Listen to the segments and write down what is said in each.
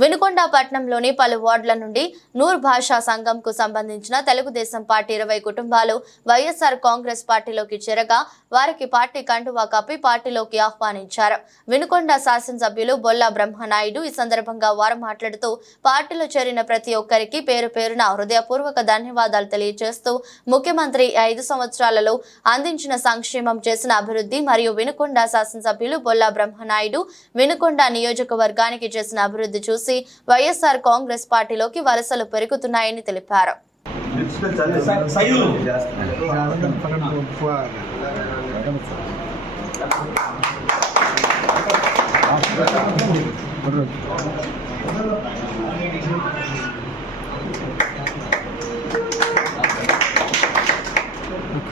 వినుకొండ పట్టణంలోని పలు వార్డుల నుండి నూర్ భాషా సంఘంకు సంబంధించిన తెలుగుదేశం పార్టీ 20 కుటుంబాలు వైఎస్ఆర్ కాంగ్రెస్ పార్టీలోకి చేరగా వారికి పార్టీ కండువా కప్పి పార్టీలోకి ఆహ్వానించారు. వినుకొండ శాసనసభ్యులు బొల్లా బ్రహ్మనాయుడు ఈ సందర్భంగా వారు మాట్లాడుతూ పార్టీలో చేరిన ప్రతి ఒక్కరికి పేరు పేరున హృదయపూర్వక ధన్యవాదాలు తెలియజేస్తూ ముఖ్యమంత్రి 5 సంవత్సరాలలో అందించిన సంక్షేమం, చేసిన అభివృద్ధి మరియు వినుకొండ శాసనసభ్యులు బొల్లా బ్రహ్మనాయుడు వినుకొండ నియోజకవర్గానికి చేసిన అభివృద్ధి చూసి వైఎస్ఆర్ కాంగ్రెస్ పార్టీలోకి వలసలు పెరుగుతున్నాయని తెలిపారు.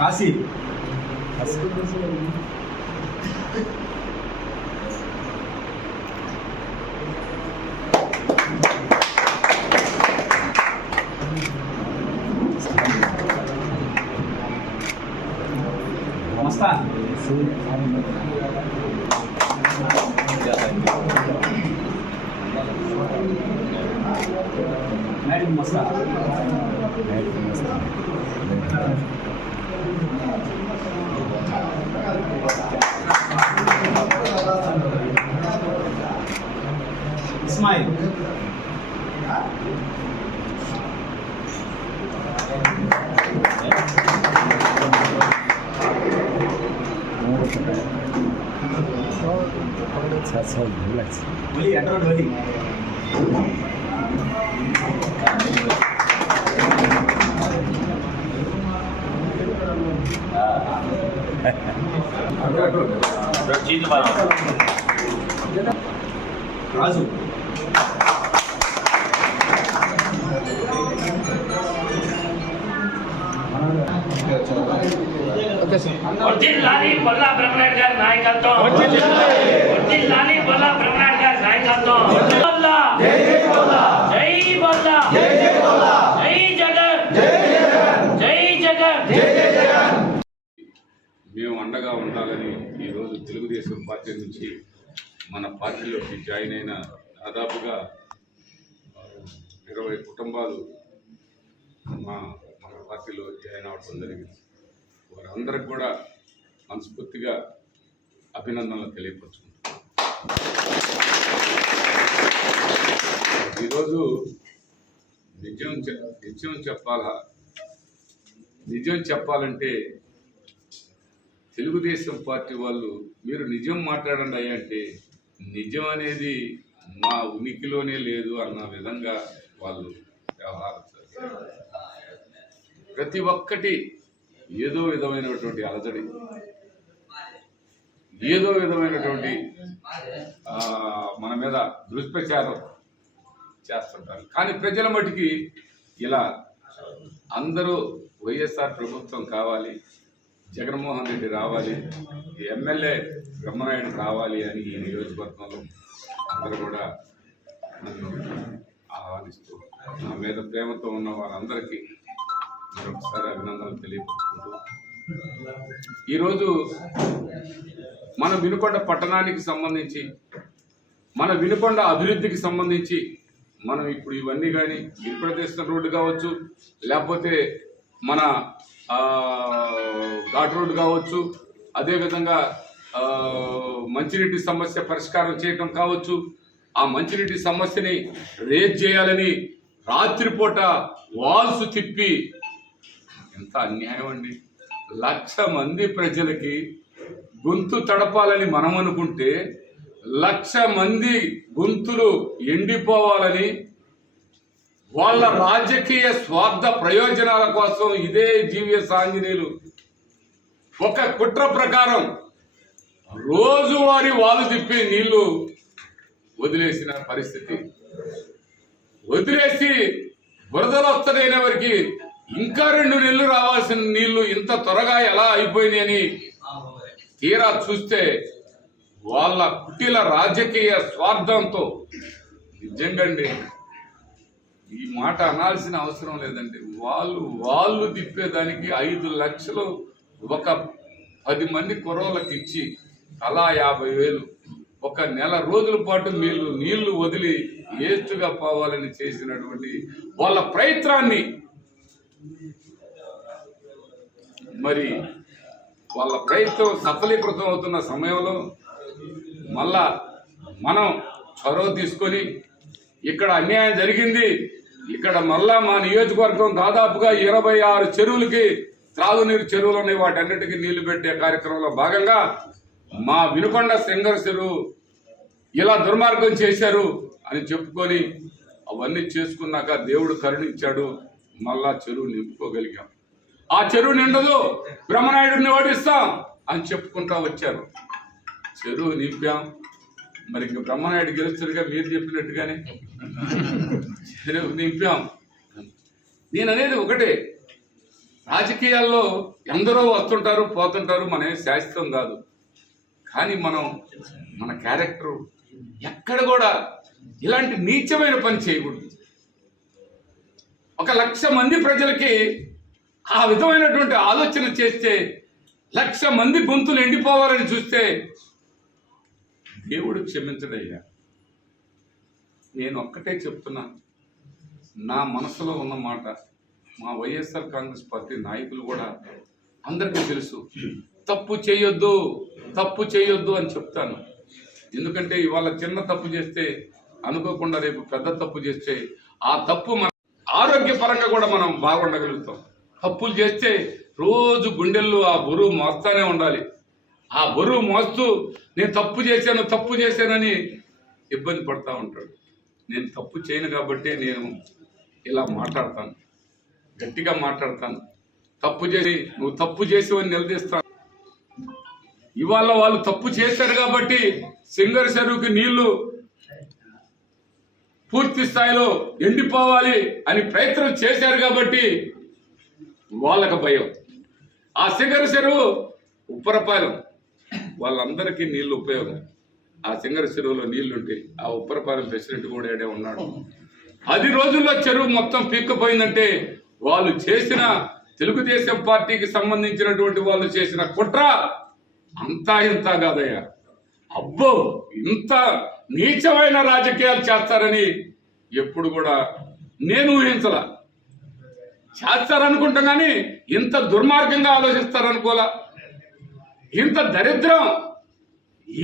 కాశీ మస్తాన్ మేడం మస్తాన్ ఇస్మాయిల్ वली एंड्रॉइड वली राजू వర్ధిల్లాలి బొల్లా బ్రహ్మనాయుడు గారి నాయకత్వం. వర్ధిల్లాలి బొల్లా బ్రహ్మనాయుడు గారి నాయకత్వం. బొల్లా జై బొల్లా, జై బొల్లా, జై బొల్లా, జై జగన్, జై జగన్, జై జగన్. మేము అండగా ఉండాలని ఈరోజు తెలుగుదేశం పార్టీ నుంచి మన పార్టీలోకి జాయిన్ అయిన దాదాపుగా 20 కుటుంబాలు మన పార్టీలో జాయిన్ అవ్వడం జరిగింది. వారందరికి కూడా మనస్ఫూర్తిగా అభినందనలు తెలియపరుచుకుంటున్నాం. ఈరోజు నిజం చెప్పాలంటే తెలుగుదేశం పార్టీ వాళ్ళు మీరు నిజం మాట్లాడండి అయ్యా అంటే నిజం అనేది మా ఉనికిలోనే లేదు అన్న విధంగా వాళ్ళు వ్యవహారం చేస్తారు. ప్రతి ఒక్కటి ఏదో విధమైనటువంటి అలజడి, ఏదో విధమైనటువంటి మన మీద దుష్ప్రచారం చేస్తుంటారు. కానీ ప్రజల మటుకి ఇలా అందరూ వైఎస్ఆర్ ప్రభుత్వం కావాలి, జగన్మోహన్ రెడ్డి రావాలి, ఎమ్మెల్యే బ్రహ్మనాయుడు రావాలి అని ఈ నియోజకవర్గంలో అందరూ కూడా నన్ను ఆహ్వానిస్తూ నా మీద ప్రేమతో ఉన్న వారందరికీ మరొకసారి అభినందనలు తెలియపరుచుకుంటూ ఈరోజు మన వినుకొండ పట్టణానికి సంబంధించి, మన వినుకొండ అభివృద్ధికి సంబంధించి మనం ఇప్పుడు ఇవన్నీ కానీ గిరిప్రదేశం రోడ్డు కావచ్చు, లేకపోతే మన ఘాట్ రోడ్డు కావచ్చు, అదేవిధంగా మంచినీటి సమస్య పరిష్కారం చేయడం కావచ్చు, ఆ మంచినీటి సమస్యని రేజ్ చేయాలని రాత్రిపూట వాల్స్ తిప్పి, ఎంత అన్యాయం అండి. 1,00,000 మంది ప్రజలకి గొంతు తడపాలని మనం అనుకుంటే 1,00,000 మంది గొంతులు ఎండిపోవాలని వాళ్ళ రాజకీయ స్వార్థ ప్రయోజనాల కోసం ఇదే జీవీఎస్ ఆంజనేయులు ఒక కుట్ర ప్రకారం రోజువారీ వాలు తిప్పి నీళ్లు వదిలేసిన పరిస్థితి. వదిలేసి బురదలు వస్తదైన వారికి ఇంకా 2 నెలలు రావాల్సిన నీళ్లు ఇంత త్వరగా ఎలా అయిపోయినాయని తీరా చూస్తే వాళ్ళ కుటిల రాజకీయ స్వార్థంతో నిజంగండి ఈ మాట అనాల్సిన అవసరం లేదండి. వాళ్ళు తిప్పేదానికి 5 లక్షలు ఒక 10 మంది కుర్రోళ్ళకి ఇచ్చి అలా 50,000 ఒక నెల రోజుల పాటు నీళ్లు వదిలి వేస్ట్గా పోవాలని చేసినటువంటి వాళ్ళ ప్రయత్నాన్ని మరి వాళ్ళ ప్రయత్నం సఫలీకృతం అవుతున్న సమయంలో మళ్ళా మనం చొరవ తీసుకొని ఇక్కడ అన్యాయం జరిగింది, ఇక్కడ మళ్ళా మా నియోజకవర్గం దాదాపుగా 26 చెరువులకి త్రాగునీరు చెరువులు ఉన్నాయి, వాటన్నిటికీ నీళ్లు పెట్టే కార్యక్రమంలో భాగంగా మా వినుకొండ సింగర్ చెరువు ఇలా దుర్మార్గం చేశారు అని చెప్పుకొని అవన్నీ చేసుకున్నాక దేవుడు కరుణించాడు, మళ్ళా చెరువు నింపుకోగలిగాం. ఆ చెరువు నిండదు, బ్రహ్మనాయుడిని ఓడిస్తాం అని చెప్పుకుంటా వచ్చారు. చెరువు నింపాం. మరి ఇంక బ్రహ్మనాయుడు గెలుస్తారుగా మీరు చెప్పినట్టుగానే చెరువు నింపాం. నేను అనేది ఒకటే, రాజకీయాల్లో ఎందరో వస్తుంటారు పోతుంటారు, మన శాశ్వతం కాదు. కానీ మన క్యారెక్టర్ ఎక్కడ కూడా ఇలాంటి నీచమైన పని చేయకూడదు. 1,00,000 మంది ప్రజలకి ఆ విధమైనటువంటి ఆలోచన చేస్తే, 1,00,000 మంది గొంతులు ఎండిపోవాలని చూస్తే దేవుడు క్షమించడయ్యా. నేను ఒక్కటే చెప్తున్నా, నా మనసులో ఉన్న మాట మా వైఎస్ఆర్ కాంగ్రెస్ పార్టీ నాయకులు కూడా అందరికీ తెలుసు. తప్పు చేయొద్దు అని చెప్తాను. ఎందుకంటే ఇవాళ చిన్న తప్పు చేస్తే అనుకోకుండా రేపు పెద్ద తప్పు చేస్తే ఆ తప్పు మన ఆరోగ్యపరంగా కూడా మనం బాగుండగలుగుతాం. తప్పులు చేస్తే రోజు గుండెల్లో ఆ బరువు మోస్తానే ఉండాలి. ఆ బరువు మోస్తూ నేను తప్పు చేశానని ఇబ్బంది పడతా ఉంటాడు. నేను తప్పు చేయను కాబట్టి నేను ఇలా మాట్లాడతాను, గట్టిగా మాట్లాడతాను. నువ్వు తప్పు చేసావని నిలదీస్తాను. ఇవాళ వాళ్ళు తప్పు చేశారు కాబట్టి సింగర్ చెరువుకి నీళ్లు పూర్తి స్థాయిలో ఎండిపోవాలి అని ప్రయత్నం చేశారు కాబట్టి వాళ్ళకు భయం. ఆ సింగర్ చెరువు ఉప్పరపాలెం వాళ్ళందరికీ నీళ్లు ఉపయోగం. ఆ సింగర్ చెరువులో నీళ్లుంటే ఆ ఉప్పరపాలెం ప్రెసిడెంట్ కూడా ఏడే ఉన్నాడు. 10 రోజుల్లో చెరువు మొత్తం పీక్కపోయిందంటే వాళ్ళు చేసిన, తెలుగుదేశం పార్టీకి సంబంధించినటువంటి వాళ్ళు చేసిన కుట్ర అంతా ఇంత కాదయ్యా. అబ్బో, ఇంత నీచమైన రాజకీయాలు చేస్తారని ఎప్పుడు కూడా నేను ఊహించలా. చేస్తారనుకుంటా కానీ ఇంత దుర్మార్గంగా ఆలోచిస్తారనుకోలా. ఇంత దరిద్రం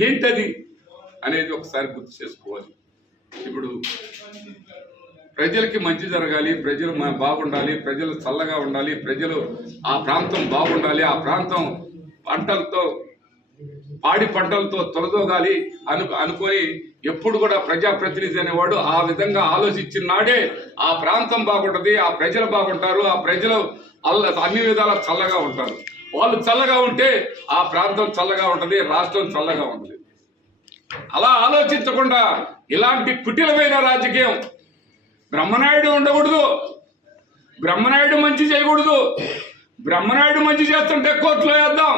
ఏంటది అనేది ఒకసారి గుర్తు చేసుకోవాలి. ఇప్పుడు ప్రజలకి మంచి జరగాలి, ప్రజలు బాగుండాలి, ప్రజలు చల్లగా ఉండాలి, ప్రజలు ఆ ప్రాంతం బాగుండాలి, ఆ ప్రాంతం పాడి పంటలతో తొలదోగాలి అనుకొని ఎప్పుడు కూడా ప్రజాప్రతినిధి అనేవాడు ఆ విధంగా ఆలోచించిన నాడే ఆ ప్రాంతం బాగుంటుంది, ఆ ప్రజలు బాగుంటారు, ఆ ప్రజలు అన్ని విధాల చల్లగా ఉంటారు. వాళ్ళు చల్లగా ఉంటే ఆ ప్రాంతం చల్లగా ఉంటుంది, రాష్ట్రం చల్లగా ఉంటుంది. అలా ఆలోచించకుండా ఇలాంటి కుటిలమైన రాజకీయం, బ్రహ్మనాయుడు ఉండకూడదు, బ్రహ్మనాయుడు మంచి చేయకూడదు, బ్రహ్మనాయుడు మంచి చేస్తుంటే కోర్టులో వేద్దాం,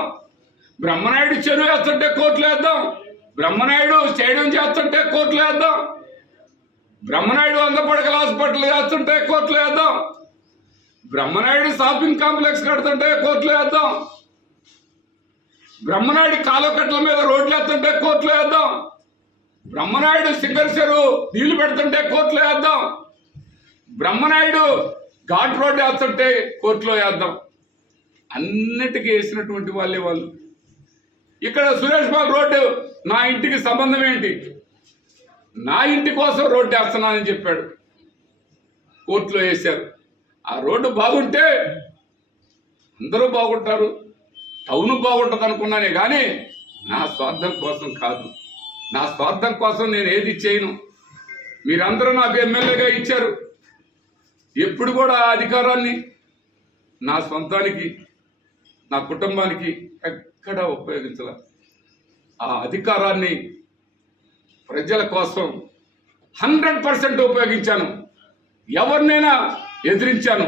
బ్రహ్మనాయుడు చెరువు వేస్తుంటే కోర్టులో వేద్దాం, బ్రహ్మనాయుడు స్టేడియం చేస్తుంటే కోర్టులో వేద్దాం, బ్రహ్మనాయుడు 100 పడకల హాస్పిటల్ చేస్తుంటే కోర్టులో వేద్దాం, బ్రహ్మనాయుడు షాపింగ్ కాంప్లెక్స్ కడుతుంటే కోర్టులో వేద్దాం, బ్రహ్మనాయుడు కాలువకట్ల మీద రోడ్లు వేస్తుంటే కోర్టులో వేద్దాం, బ్రహ్మనాయుడు సింగర్ చెరువు నీళ్లు పెడుతుంటే కోర్టులో వేద్దాం, బ్రహ్మనాయుడు ఘాట్ రోడ్డు వేస్తుంటే కోర్టులో వేద్దాం. అన్నిటికీ వేసినటువంటి వాళ్ళే వాళ్ళు. ఇక్కడ సురేష్ బాబు రోడ్డు నా ఇంటికి సంబంధం ఏంటి? నా ఇంటి కోసం రోడ్డు వేస్తున్నానని చెప్పాడు, కోర్టులో వేశారు. ఆ రోడ్డు బాగుంటే అందరూ బాగుంటారు, టౌన్ బాగుంటుంది అనుకున్నానే కానీ నా స్వార్థం కోసం కాదు. నా స్వార్థం కోసం నేను ఏది చేయను. మీరందరూ నాకు ఎమ్మెల్యేగా ఇచ్చారు. ఎప్పుడు కూడా ఆ అధికారాన్ని నా సొంతానికి, నా కుటుంబానికి ఎక్కడా ఉపయోగించాల. ఆ అధికారాన్ని ప్రజల కోసం 100% ఉపయోగించాను. ఎవరినైనా ఎదిరించాను.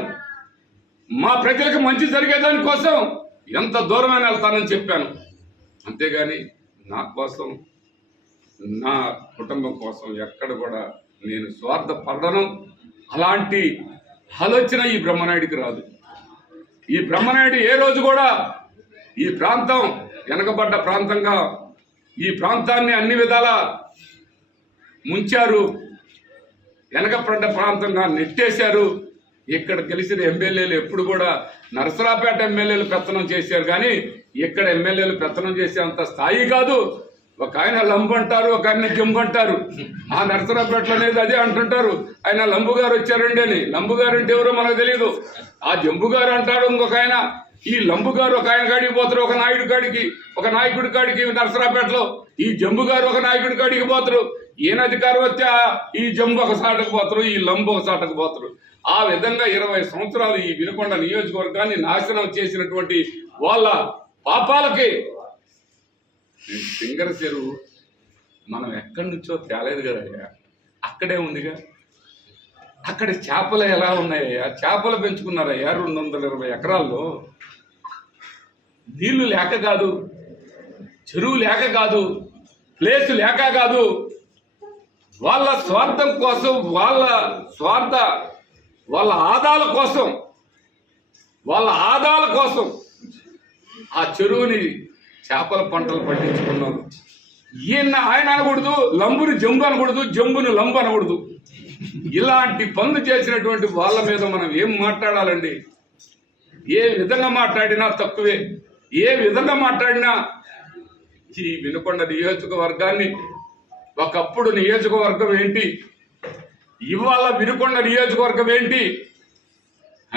మా ప్రజలకు మంచి జరిగేదాని కోసం ఎంత దూరమైనా వెళ్తానని చెప్పాను. అంతేగాని నా కోసం, నా కుటుంబం కోసం ఎక్కడ కూడా నేను స్వార్థపడను. అలాంటి ఆలోచన ఈ బ్రహ్మనాయుడికి రాదు. ఈ బ్రహ్మనాయుడు ఏ రోజు కూడా ఈ ప్రాంతం వెనకబడ్డ ప్రాంతంగా ఈ ప్రాంతాన్ని అన్ని విధాలా ముంచారు. వెనకపడ్డ ప్రాంతంగా నెట్టేశారు. ఇక్కడ గెలిచిన ఎమ్మెల్యేలు ఎప్పుడు కూడా నరసరాపేట ఎమ్మెల్యేలు పెత్తనం చేశారు, కానీ ఇక్కడ ఎమ్మెల్యేలు పెత్తనం చేసేంత స్థాయి కాదు. ఒక ఆయన లంబు అంటారు, ఒక ఆయన జంబు అంటారు. ఆ నరసరాపేటలో అనేది అదే అంటుంటారు, ఆయన లంబు గారు వచ్చారండి అని. లంబు గారు అంటే ఎవరో మనకు తెలియదు. ఆ జంబు గారు అంటాడు ఇంకొక ఆయన. ఈ లంబు గారు ఒక ఆయన కాడికి పోతారు, ఒక నాయకుడి కాడికి నరసరాపేటలో. ఈ జంబు గారు ఒక నాయకుడి కాడికి పోతారు. ఈయన అధికారం వస్తే ఈ జంబు ఒక సాటకు పోతారు, ఈ లంబు ఒక సాటకు పోతారు. ఆ విధంగా 20 సంవత్సరాలు ఈ వినుకొండ నియోజకవర్గాన్ని నాశనం చేసినటువంటి వాళ్ళ పాపాలకి సింగర చెరువు మనం ఎక్కడి నుంచో తేలేదు కదయ్యా, అక్కడే ఉందిగా. అక్కడ చేపలు ఎలా ఉన్నాయ్యా? చేపలు పెంచుకున్నారయ్యా 220 ఎకరాల్లో. నీళ్లు లేక కాదు, చెరువు లేక కాదు, ప్లేస్ లేక కాదు, వాళ్ళ స్వార్థం కోసం, వాళ్ళ ఆదాల కోసం ఆ చెరువుని చేపల పంటలు పండించుకున్నారు. ఆయన అనకూడదు, లంబుని జంబు అనకూడదు, జంబుని లంబు అనకూడదు. ఇలాంటి పనులు చేసినటువంటి వాళ్ళ మీద మనం ఏం మాట్లాడాలండి? ఏ విధంగా మాట్లాడినా తక్కువే, ఏ విధంగా మాట్లాడినా. ఈ వినుకొండ నియోజకవర్గాన్ని ఒకప్పుడు నియోజకవర్గం ఏంటి, ఇవాళ వినుకొండ నియోజకవర్గం ఏంటి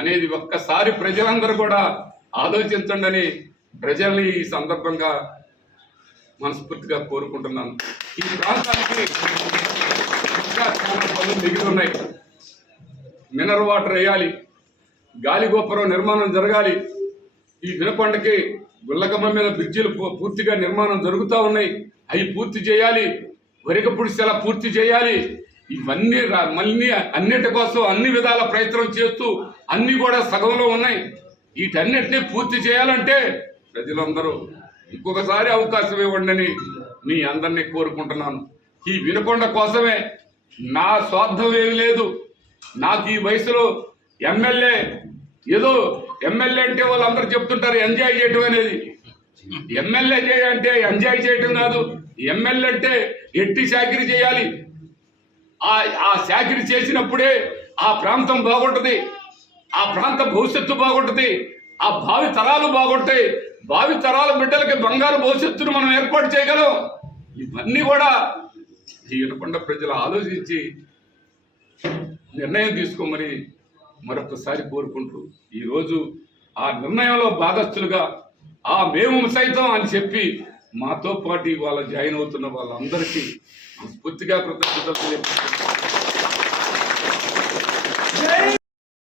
అనేది ఒక్కసారి ప్రజలందరూ కూడా ఆలోచించండి అని ప్రజల్ని ఈ సందర్భంగా మనస్ఫూర్తిగా కోరుకుంటున్నాను. ఈ ప్రాంతానికి ఇంకా చాలా పనులు మిగిలి ఉన్నాయి. మినరల్ వాటర్ వేయాలి, గాలి గోపురం నిర్మాణం జరగాలి. ఈ వినుకొండకి గుల్లకమ్మ మీద బ్రిడ్జిలు పూర్తిగా నిర్మాణం జరుగుతూ ఉన్నాయి, అవి పూర్తి చేయాలి. వరికపుడిసెల పూర్తి చేయాలి. ఇవన్నీ మళ్ళీ అన్నిటి కోసం అన్ని విధాల ప్రయత్నం చేస్తూ అన్ని కూడా సగంలో ఉన్నాయి. వీటన్నిటినీ పూర్తి చేయాలంటే ప్రజలందరూ ఇంకొకసారి అవకాశం ఇవ్వండి మీ అందరినీ కోరుకుంటున్నాను. ఈ వినుకొండ కోసమే, నా స్వార్థం ఏమీ లేదు. నాకు ఈ వయసులో ఎమ్మెల్యే అంటే వాళ్ళందరూ చెప్తుంటారు ఎంజాయ్ చేయటం అనేది. ఎమ్మెల్యే అంటే ఎంజాయ్ చేయటం కాదు. ఎమ్మెల్యే అంటే ఎట్టి చాకిరీ చేయాలి. ఆ చాకిరీ చేసినప్పుడే ఆ ప్రాంతం బాగుంటుంది, ఆ ప్రాంత భవిష్యత్తు బాగుంటుంది, ఆ భావి తరాలు బాగుంటాయి. భావి తరాల బిడ్డలకి బంగారు భవిష్యత్తును మనం ఏర్పాటు చేయగలం. ఇవన్నీ కూడా ఈ వినుకొండ ప్రజలు ఆలోచించి నిర్ణయం తీసుకోమని మరొకసారి కోరుకుంటూ, ఈరోజు ఆ నిర్ణయంలో భాగస్థులుగా మేము సైతం అని చెప్పి మాతో పాటు వాళ్ళ జాయిన్ అవుతున్న వాళ్ళందరికీ స్ఫూర్తిగా కృతజ్ఞతలు